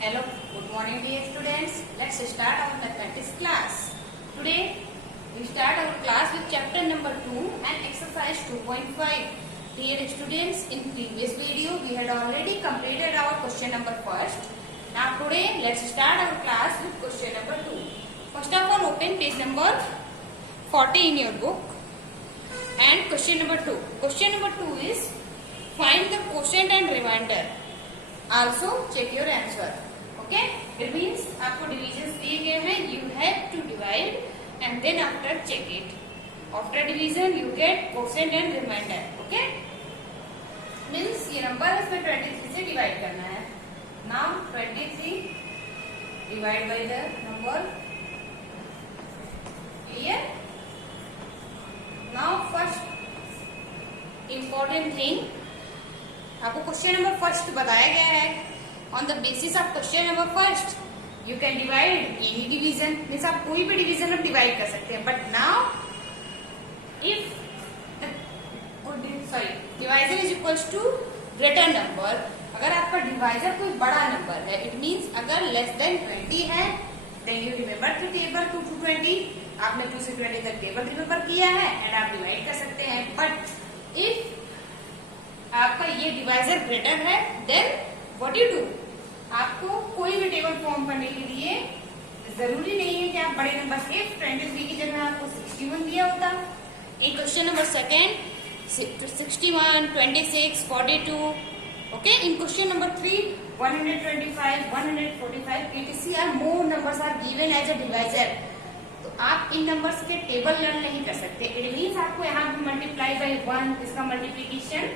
Hello, good morning dear students. Let's start our mathematics class. Today we start our class with chapter number 2 and exercise 2.5. Dear students, in previous video we had already completed our question number first. Now today let's start our class with question number 2. First of all, open page number 40 in your book and question number 2. Question number 2 is find the quotient and remainder. Also check your answer. Okay, it means आपको division दिए गए हैं, you have to divide and then after check it. After division you get quotient and remainder. Okay, means ये number इसमें 23 से divide करना है. Now 23 divide by the number. Clear? Now first important thing, आपको question number first बताया गया है. On the basis of question number first, you can divide any division. Means आप कोई भी डिवीजन आप डिवाइड कर सकते हैं. But now if divisor is equals to greater number, अगर आपका डिवाइजर कोई बड़ा नंबर है, इट मीन्स अगर लेस देन 20 है, then you remember the table 2 to 20. आपने 2 से 20 तक टेबल रिमेम्बर किया है एंड आप डिवाइड कर सकते हैं. बट इफ आपका ये डिवाइजर ग्रेटर है, देन व्हाट यू डू, आपको कोई भी टेबल फॉर्म करने के लिए जरूरी नहीं है कि आप बड़े नंबर से 23 की जगह आपको 61 दिया होता. एक question number second 61, 26, 42. Okay, in question number 3 125, 145 etc are more numbers are given as a divisor. तो आप इन नंबर्स के टेबल लर्न नहीं कर सकते. इट मीन्स आपको यहाँ पे मल्टीप्लाई बाई 1 इसका मल्टीप्लीकेशन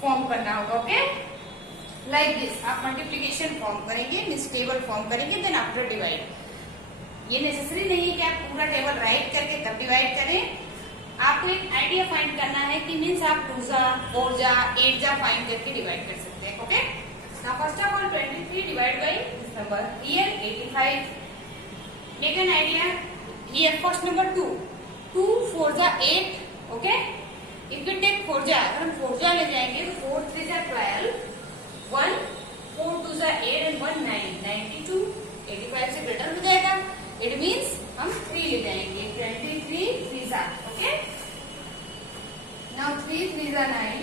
फॉर्म करना होगा. ओके, लाइक दिस आप मल्टीप्लीकेशन फॉर्म करेंगे, मीन्स टेबल फॉर्म करेंगे, देन आफ्टर डिवाइड. ये नेसेसरी नहीं है कि आप पूरा टेबल राइट करके तब डिवाइड करें. आपको एक आइडिया फाइंड करना है कि मीन्स आप 2 जा 4 जा 8 जा फाइंड करके डिवाइड कर सकते हैं. Okay, now first of all 23 divide by this number here 85. Make an idea here. First number 2 4 जा 8. ओके, इफ यू टेक 4 जा, अगर हम 4 जा ले जाएंगे तो 4 3 जा 12, 1 4 2 जा 8 एंड 1 9 92. 85 से ग्रेटर हो जाएगा. इट मीन्स हम 3 ले जाएंगे. 23 3 जा. ओके, नाउ 3 3 जा 9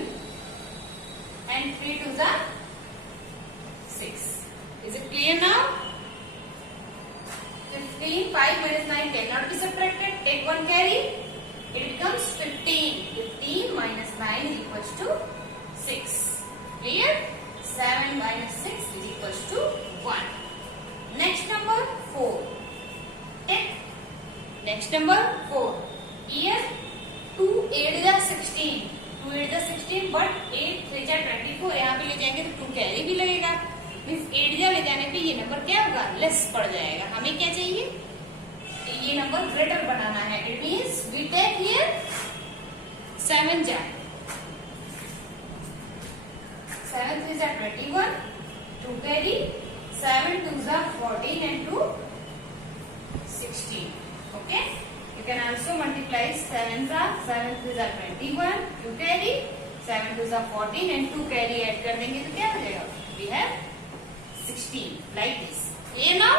एंड 3 2 जा 6. Is it clear now? 15 5 minus 9 cannot be subtracted. Take 1 carry. It becomes 15. 15 minus 9 is equals to 6. Clear? 7 minus 6 is equals to 1. Next number 4. Take next number 4. Here 2 8 जा 16. 2 8 जा 16 but 8 3 जा 24. यहाँ पे ले जाएंगे तो 2 कैरी भी लगेगा. मीन्स 8 जा ले जाने पे ये नंबर क्या होगा, लेस पड़ जाएगा. हमें क्या चाहिए, ये नंबर ग्रेटर बनाना है. It means we take here 7 जा 7 3 जा 21, 2 carry, 7 2 जा 14 and 2 16. Okay, you can also multiply 7 जा 7 3 जा 21, 2 carry, 7 2 जा 14 and 2 carry ऐड कर देंगे तो क्या हो जाएगा, we have 16 like this. Clear now?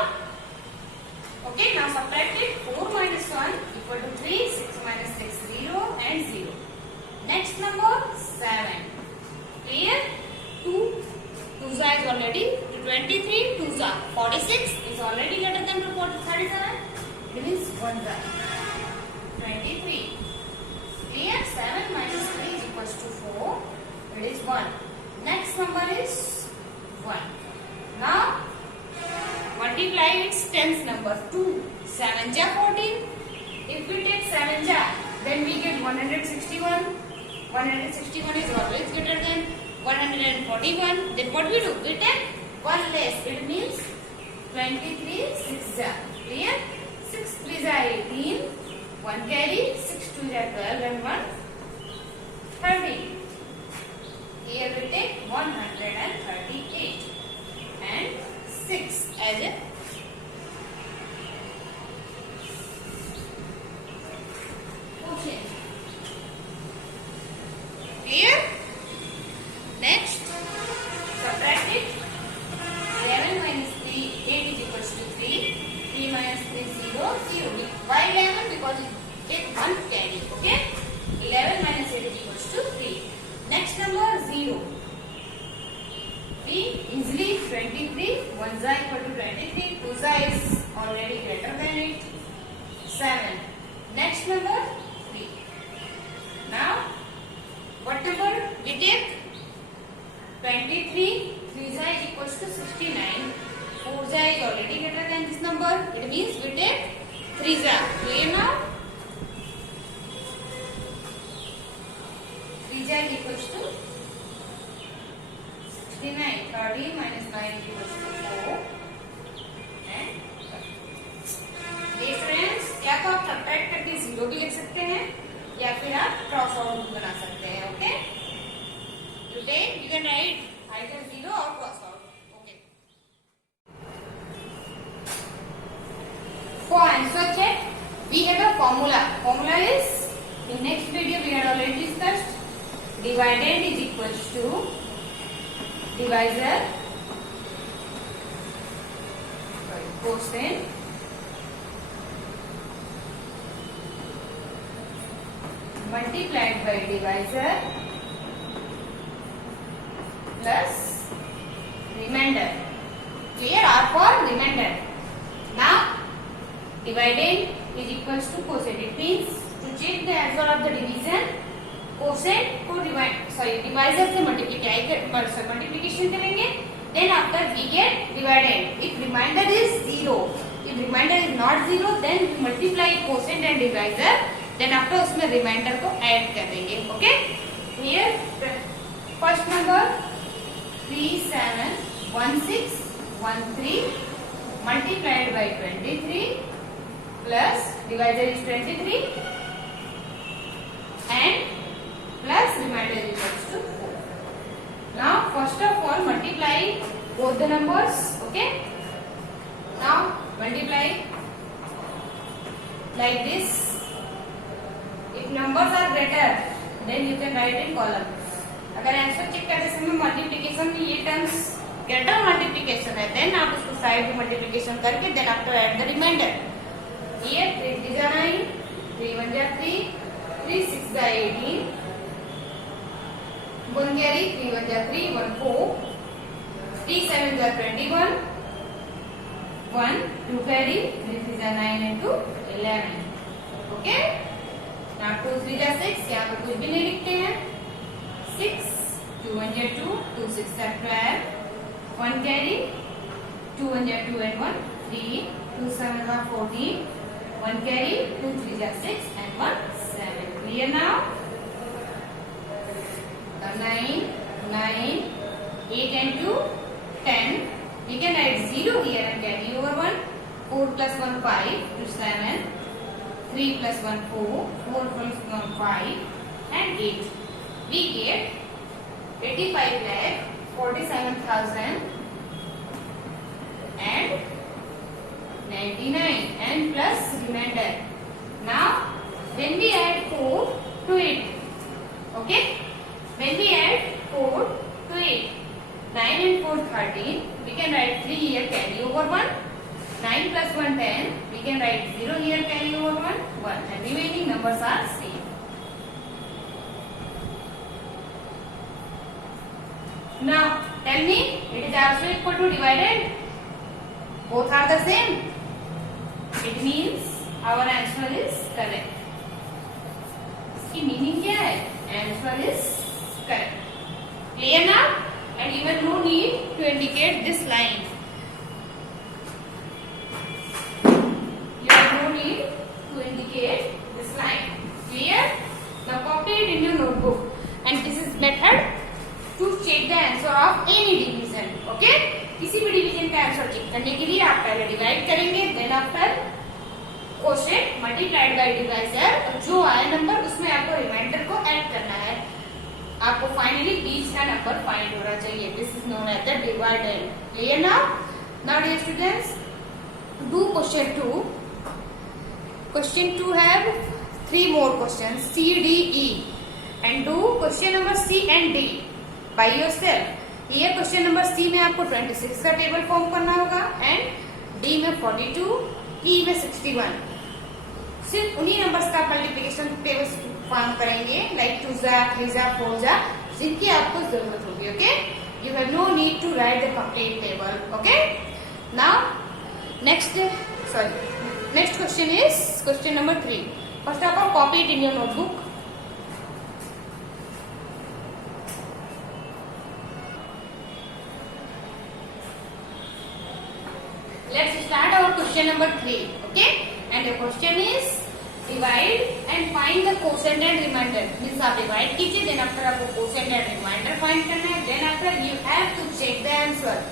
Okay, now subtract it. 4 minus 1 equal to 3, 6 minus 6 0 and 0. Next number 7. Clear? 2 2 za is already 23, 2 za 46 is already greater than 37. It means 1 za 23. Clear? 7 minus 3 is equals to 4. It is 1. Next number is 1. Now multiply its tens number. 2 7 ja 14. If we take 7 ja, then we get 161. 161 is always greater than 141. Then what we do, we take 1 less. It means 23 6 ja. Clear? 6 3 ja 18, 1 carry, 6 2 ja 12 and 1 30. Here we take 138 and 6 as a quotient. Clear? Next, subtract it. 11 minus 3 1 equal to 23, 2 is already greater than it. 7. Next number 3. Now what number we take? 23, 3 is equals to 69, 4 is already greater than this number. It means we take 3 is clear now. 3 is equals to 69, 13 minus 9 equals to 4 and ये friends या तो आप subtract करके 0 भी लिख सकते हैं या फिर आप क्रॉस आउट बना सकते हैं. Okay, today you can write either 0 और cross out. Okay, for answer check we have a formula is in next video we had already discussed. Dividend is equals to divisor quotient multiplied by divisor plus remainder. Clear? R for remainder. Now dividend is equals to quotient. It means to check the answer of the division, quotient को divisor से multiplication करेंगे. Then after we get dividend. If remainder is 0, if remainder is not 0, then we multiply quotient and divisor. Then after उसमें remainder को add कर देंगे. Okay? Here first number 371613 multiplied by 23 plus divisor is 23 and plus remainder is equals to 4. Now first of all multiply both the numbers. Okay? Now multiply like this. If numbers are greater, then you can write in column. अगर answer check करते समय multiplication में ये terms greater multiplication है, then आप उसको side में multiplication करके then after add the reminder. ये 3 3 जा 9, 3 1 जा 3, 3 6 जा 18, 1 carry 3 1 जा 3, 1 4, 3 7 जा 21, 1 2 carry 3 3 जा 9 and 2 11. ओके, now 2 3 जा 6, यहाँ पर कुछ भी नहीं लिखते हैं. 6 2 1 जा 2, 2 6 जा 12, 1 carry 2 1 जा 2 and 1 3, 2 7 जा 14, 1 carry 2 3 जा 6 and 1 7. Clear now? 9 9 8 and 2 10. We can write 0 here and carry over 1. 4 plus 1 5 to 7. 3 plus 1 4, 4 plus 1 5 and 8. We get 85 lakh 47,000 and 99 and plus remainder. Now when we add 4 to it, okay, when we add 4 to it, 9 and 4 13, we can write 3 here carry over 1. 9 plus 1 10, we can write 0 here carry over 1 1 and remaining numbers are same. Now tell me, it is also equal to divided. Both are the same. It means our answer is correct. इसकी meaning क्या है? Answer is correct. Clear now? And even no need to indicate this line. You have no need to indicate this line. Clear? Now copy it in your notebook. And this is method to check the answer of any division. Okay? किसी भी division का answer check करने के लिए आप पहले divide करेंगे, then after quotient multiplied by divisor, और जो आया नंबर उसमें आपको रिमाइंडर को ऐड करना है. आपको फाइनली बीच का नंबर फाइंड होना चाहिए. This is known as the divided. Clear now? Now dear students, do question 2. Question 2 have 3 more questions C, D, E, and do question number C and D by yourself. ये question number C में आपको 26 का table form करना होगा and D में 42, ई में 61. सिर्फ उन्हीं नंबर्स का मल्टीप्लिकेशन टेबल फॉर्म करेंगे, लाइक 2 जा 3 जा 4 जा, जिनकी आपको जरूरत होगी. Okay, you have no need to write the complete table. Okay, Now, next question is question number 3. First of all, copy it in your notebook. Let's start our question number 3. Okay, and the question is divide and find the quotient and remainder. Means आप divide कीजिए, then after आपको quotient and remainder find करना है, then after you have to check the answer.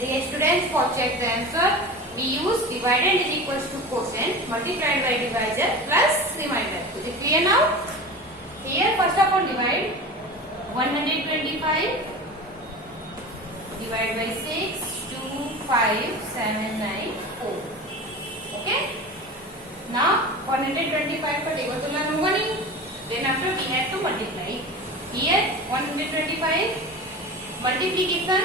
Dear students, for check the answer, we use dividend is equals to quotient multiplied by divisor plus remainder. Is it clear now? Here, first of all, divide 125 divide by 6, 2, 5, 7, 9, 4. Okay? Now 125 का table तुलना होगा नहीं. Then after we have to multiply. Here 125 multiplication.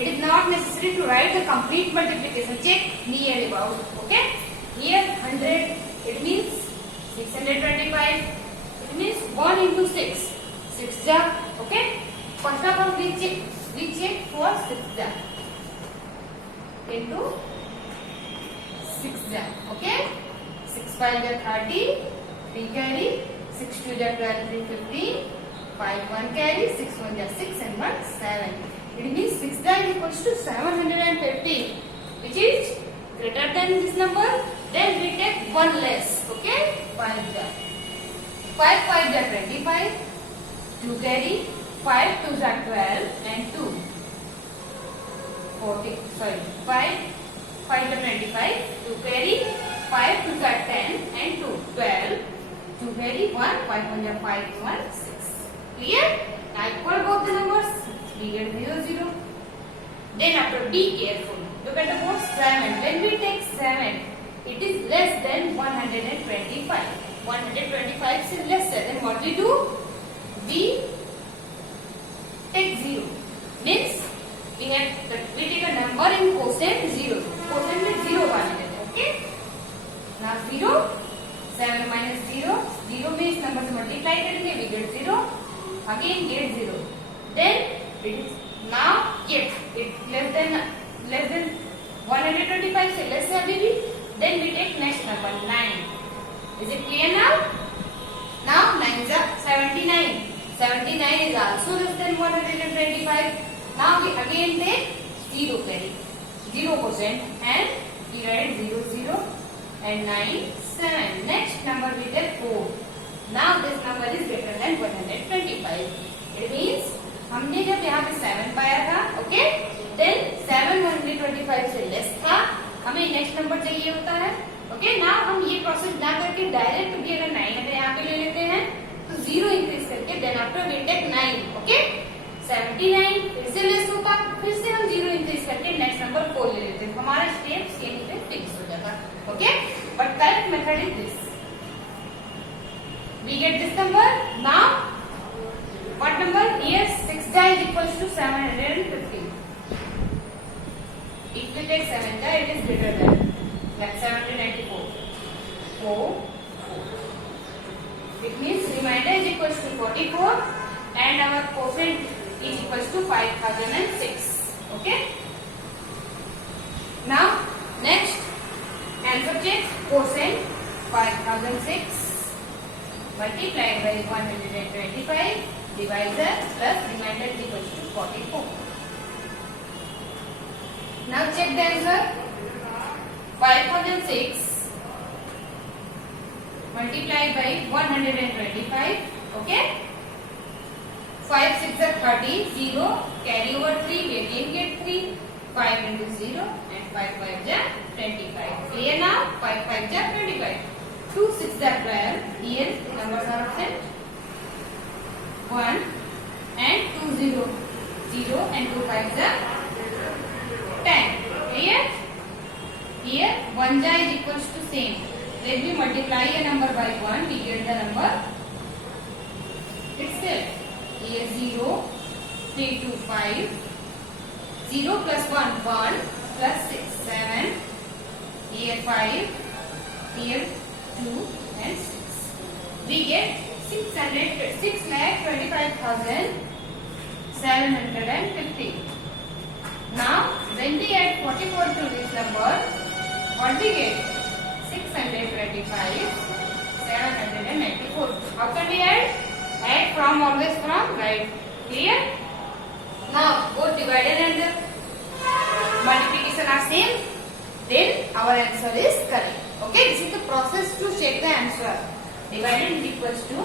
It is not necessary to write the complete multiplication. Check near about. Okay? Here 100. It means 625. It means 1 into 6. 6 ja. Okay? First of all we check for 6 ja. Into 6 ja. Okay? 6 5 ja 30. 3 carry. 6 2 ja 12. 3 15. 5 1 carry. 6 1 ja 6 and 1 7. It means 6 die is equals to 750, which is greater than this number. Then we take one less. Okay? 5 ja. 5 5 ja 25. 2 carry. 5 2 ja 12 and 2. 40. Sorry. 5 5 ja 25. 2 carry. 5 2 ja 10 and 2. 12. 2 carry 1. 5 1 ja 5 1 6. Clear? Now equal both the numbers. We get 0 0. Then after be careful. Look at the board 7. When we take 7, it is less than 125. 125 is lesser. Then what we do? We take 0. Means we take a number in quotient 0. Quotient में 0 डालना है. Okay? Now 0. 7 minus 0. 0 में इस number से multiply करेंगे. We get 0. Again get 0. Then it is now yes, it less than 125 से less है अभी भी. Then we take next number 9. Is it clear now? Now 9 is 79. 79 is also less than 125. Now we again take 0 carry 0% and we write 0 0 and 9 7. Next number we take 4. Now this number is greater than 125. It means हमने जब यहाँ पे 7 पाया था, okay, then 7 125 से less था, हमें next number चाहिए होता है. ओके, नाउ हम ये प्रोसेस ना करके डायरेक्ट भी अगर 9 अगर यहाँ पे ले लेते हैं तो 0 इंक्रीज करके then after we take 9. Okay, 79 फिर से लेस होता, फिर से हम 0 इंक्रीज करके नेक्स्ट नंबर 4 ले लेते हैं. हमारा स्टेप यहीं पे फिक्स हो जाता. Okay, but correct method is this. We get this number. Now what number? Here 6 die is equals to 750. If we take 7 die, it is greater than like 794. 4. It means remainder is equals to 44 and our quotient is equals to 5006. Okay. Now next answer check. Quotient 5006 multiplied by 125. Divisor plus remainder is equals to 44. Now check the answer. 5006 multiplied by 125. Okay. 5 6 are 30. 0 carry over 3. We again get 3. 5 into 0 and 5 5 ja 25. Clear now? 5 5 ja 25. 2 6 are 12. Here numbers are absent. 1 and 2 0 0 and 2 5 are 10. Clear? Here 1 ja is equals to same. When we multiply a number by 1, we get the number itself. Here 0 3 2 5. 0 plus 1 1 plus 6 7. Here 5. Here 2 and 6. We get 6,25,750. Now, when we add 44 to this What we get? 625, 794. How can we add? Add from, always from right. Clear? Now both divided and multiplication are same. Then our answer is correct. Okay, this is the process to check the answer. Divided is equals to.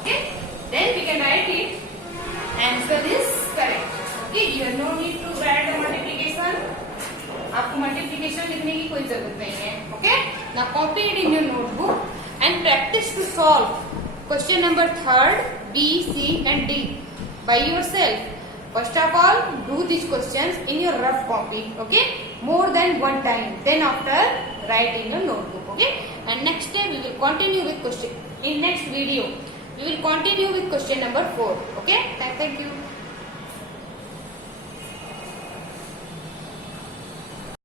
Okay, then we can write it. Answer is correct. Okay, you have no need to write the multiplication. आपको multiplication लिखने की कोई जरूरत नहीं है. Okay, now copy it in your notebook and practice to solve question number 3rd, B, C and D by yourself. First of all, do these questions in your rough copy. Okay, more than one time. Then after, write in your notebook. Okay, and next day we will continue with question. In next video, we will continue with question number 4. Okay, thank you.